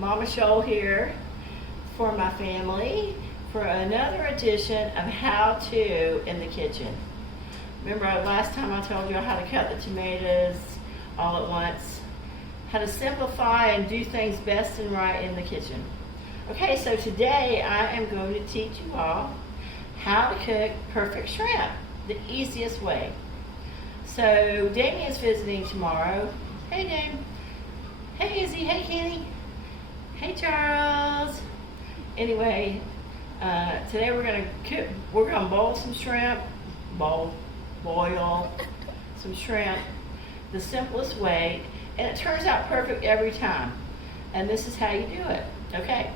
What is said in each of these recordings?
Mama Scholl here for my family for another edition of How To in the Kitchen. Remember last time I told you how to cut the tomatoes all at once, how to simplify and do things best and right in the kitchen. Okay, so today I am going to teach you all how to cook perfect shrimp, the easiest way. So Damien's visiting tomorrow. Hey Dame. Hey Izzy. Hey Kenny. Hey Charles. Anyway, today we're gonna boil some shrimp. Boil some shrimp the simplest way, and it turns out perfect every time. And this is how you do it. Okay.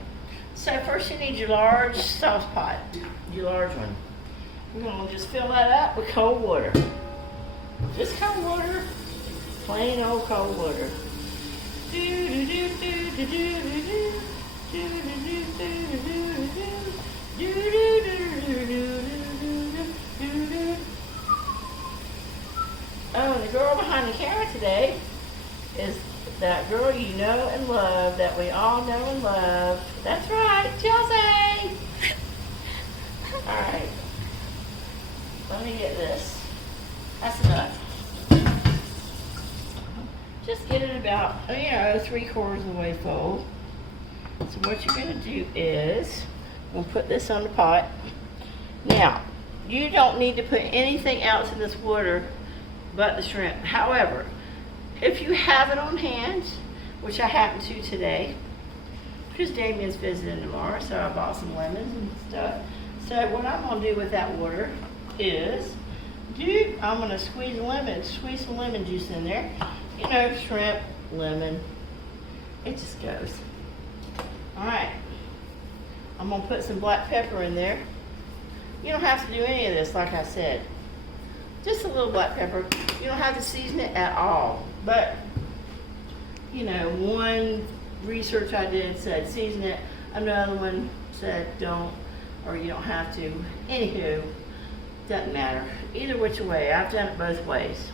So first you need your large sauce pot, your large one. We're gonna just fill that up with cold water. Just cold water, plain old cold water. Oh, and the girl behind the camera today is that girl you know and love, that we all know and love. That's right, Chelsea! Alright. Let me get this. That's enough. Just get it about, 3/4 of the way full. So what you're going to do is, we'll put this on the pot. Now, you don't need to put anything else in this water but the shrimp. However, if you have it on hand, which I happen to today, because Damien's visiting tomorrow, so I bought some lemons and stuff. So what I'm going to do with that water is, I'm going to squeeze some lemon juice in there. Shrimp, lemon, it just goes. Alright, I'm going to put some black pepper in there. You don't have to do any of this, like I said. Just a little black pepper. You don't have to season it at all. But, one research I did said season it. Another one said don't, or you don't have to. Anywho, doesn't matter. Either which way. I've done it both ways.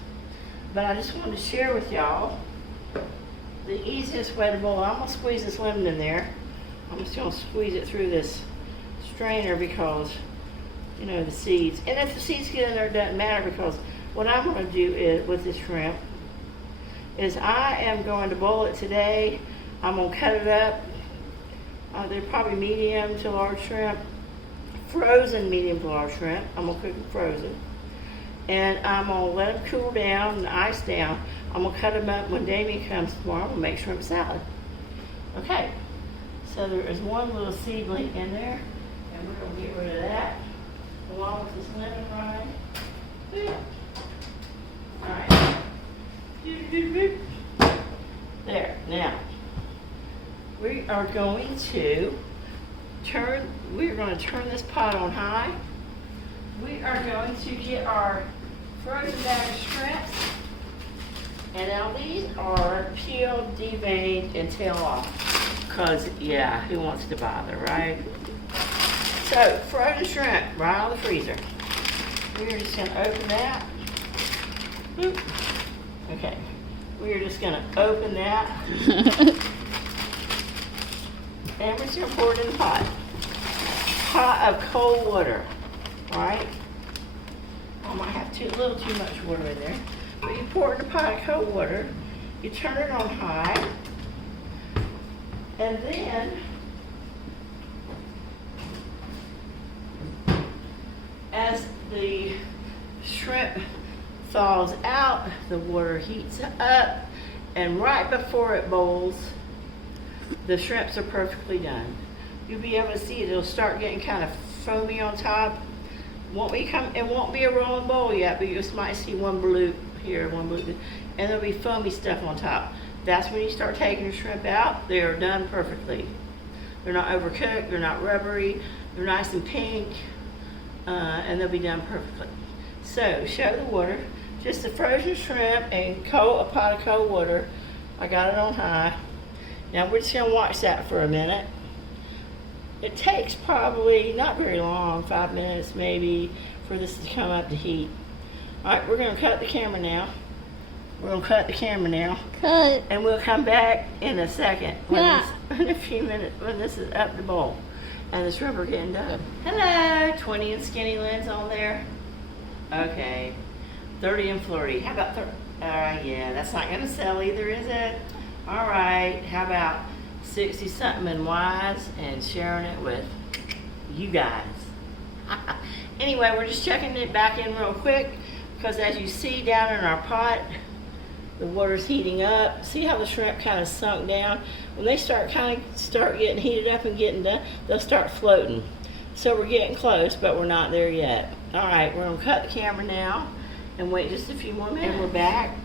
But I just wanted to share with y'all the easiest way to boil. I'm going to squeeze this lemon in there. I'm just going to squeeze it through this strainer because, the seeds. And if the seeds get in there, it doesn't matter, because what I'm going to do is, with this shrimp, is I am going to boil it today. I'm going to cut it up. They're probably medium to large shrimp. Frozen medium to large shrimp. I'm going to cook them frozen. And I'm going to let them cool down and ice down. I'm going to cut them up when Damien comes tomorrow. I'm going to make shrimp salad. Okay, so there is one little seedling in there, and we're going to get rid of that, along with this lemon rind. Alright. There. Now, we are going to turn this pot on high. We are going to get our frozen bag of shrimps, and now these are peeled, deveined, and tail off, because who wants to bother, right? So frozen shrimp right out of the freezer. We're just going to open that. Okay, we're just going to open that, and we're just going to pour it in the pot. Pot of cold water. Right? I might have a little too much water in there. But you pour it in a pot of cold water, you turn it on high, and then as the shrimp thaws out, the water heats up, and right before it boils, the shrimps are perfectly done. You'll be able to see it. It'll start getting kind of foamy on top. It won't be a rolling bowl yet, but you just might see one bloop here, one bloop, and there'll be foamy stuff on top. That's when you start taking your shrimp out. They are done perfectly. They're not overcooked, they're not rubbery, they're nice and pink, and they'll be done perfectly. So, show the water. Just the frozen shrimp and a pot of cold water. I got it on high. Now we're just going to watch that for a minute. It takes probably not very long, 5 minutes maybe, for this to come up to heat. Alright, we're going to cut the camera now. We're going to cut the camera now. Cut. And we'll come back in a second. Yeah. in a few minutes when this is up the bowl. And the shrimp are getting done. Hello, 20 and skinny lens on there. Okay, 30 and flirty. How about 30? Yeah, that's not gonna sell either, is it? All right, how about 60 something and wise and sharing it with you guys. Anyway, we're just checking it back in real quick because as you see down in our pot, the water's heating up. See how the shrimp kind of sunk down? When they start getting heated up and getting done, they'll start floating. So we're getting close, but we're not there yet. All right, we're gonna cut the camera now and wait just a few more minutes. And we're back.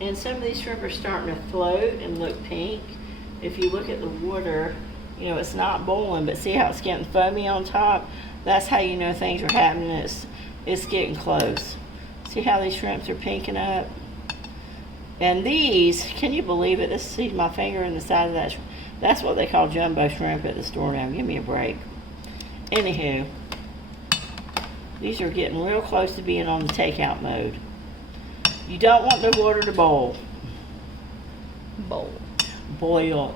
And some of these shrimp are starting to float and look pink. If you look at the water, you know, it's not boiling, but see how it's getting foamy on top? That's how you know things are happening. It's getting close. See how these shrimps are pinking up? And these, can you believe it? See my finger in the side of that. That's what they call jumbo shrimp at the store now. Give me a break. Anywho, these are getting real close to being on the takeout mode. You don't want the water to boil. Boil.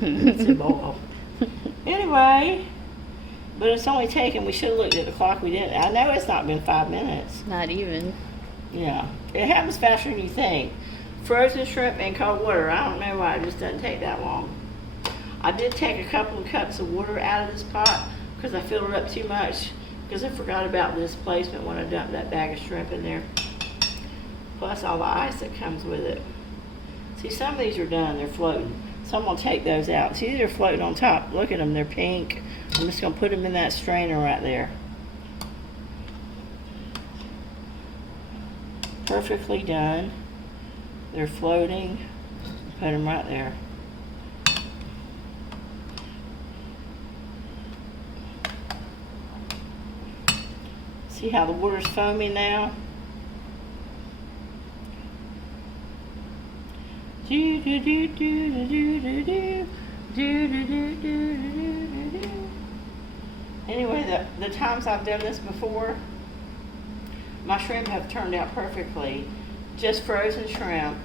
It's a boil. Anyway, but it's only taken, we should have looked at the clock. We didn't. I know it's not been 5 minutes. Not even. Yeah, it happens faster than you think. Frozen shrimp in cold water, I don't know why, it just doesn't take that long. I did take a couple of cups of water out of this pot because I filled it up too much because I forgot about this placement when I dumped that bag of shrimp in there. Plus all the ice that comes with it. See, some of these are done, they're floating. So I'm gonna take those out. See, they're floating on top. Look at them, they're pink. I'm just gonna put them in that strainer right there. Perfectly done. They're floating. Put them right there. See how the water's foaming now? Anyway, the times I've done this before, my shrimp have turned out perfectly. Just frozen shrimp.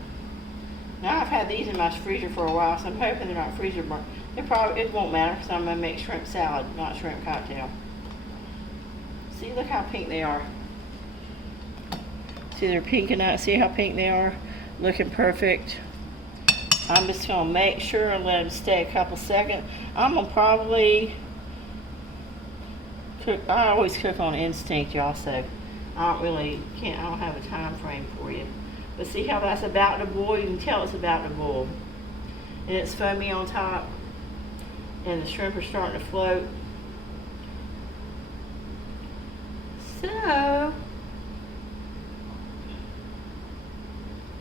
Now I've had these in my freezer for a while, so I'm hoping they're not freezer burnt. It won't matter because I'm going to make shrimp salad, not shrimp cocktail. See, look how pink they are. See, they're pinking up. See how pink they are? Looking perfect. I'm just going to make sure and let them stay a couple seconds. I'm going to probably cook. I always cook on instinct, y'all, so I don't have a time frame for you. But see how that's about to boil? You can tell it's about to boil. And it's foamy on top. And the shrimp are starting to float. So,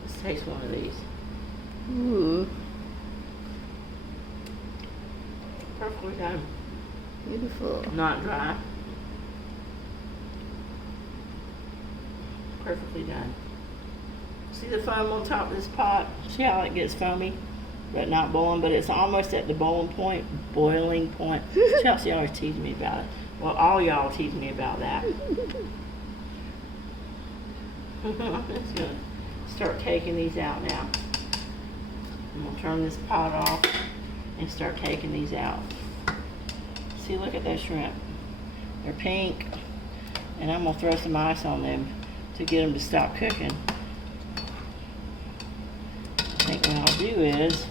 let's taste one of these. Ooh. Perfectly done. Beautiful. Not dry. Perfectly done. See the foam on top of this pot? See how it gets foamy, but not boiling, but it's almost at the boiling point. Chelsea always teases me about it. Well, all y'all tease me about that. I'm just gonna start taking these out now. I'm gonna turn this pot off and start taking these out. See, look at those shrimp. They're pink, and I'm gonna throw some ice on them to get them to stop cooking. I think what I'll do is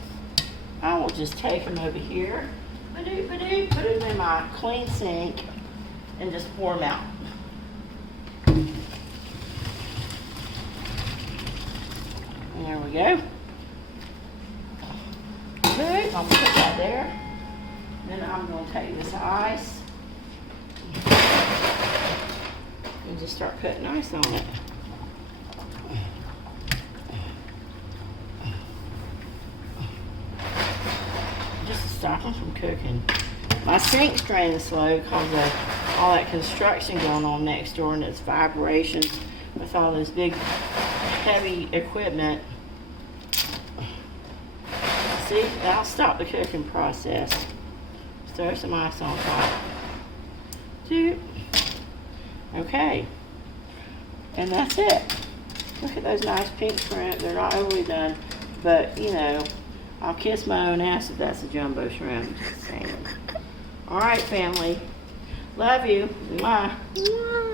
I will just take them over here, put them in my clean sink, and just pour them out. And there we go. Okay, I'm gonna put that there. Then I'm gonna take this ice and just start putting ice on it. Just to stop them from cooking. My sink's draining slow because of all that construction going on next door and its vibrations with all this big heavy equipment. See, that'll stop the cooking process. Throw some ice on top. Okay, and that's it. Look at those nice pink shrimp. They're not overly done, but you know, I'll kiss my own ass if that's a jumbo shrimp. Just saying. All right, family. Love you. Mwah. Mwah.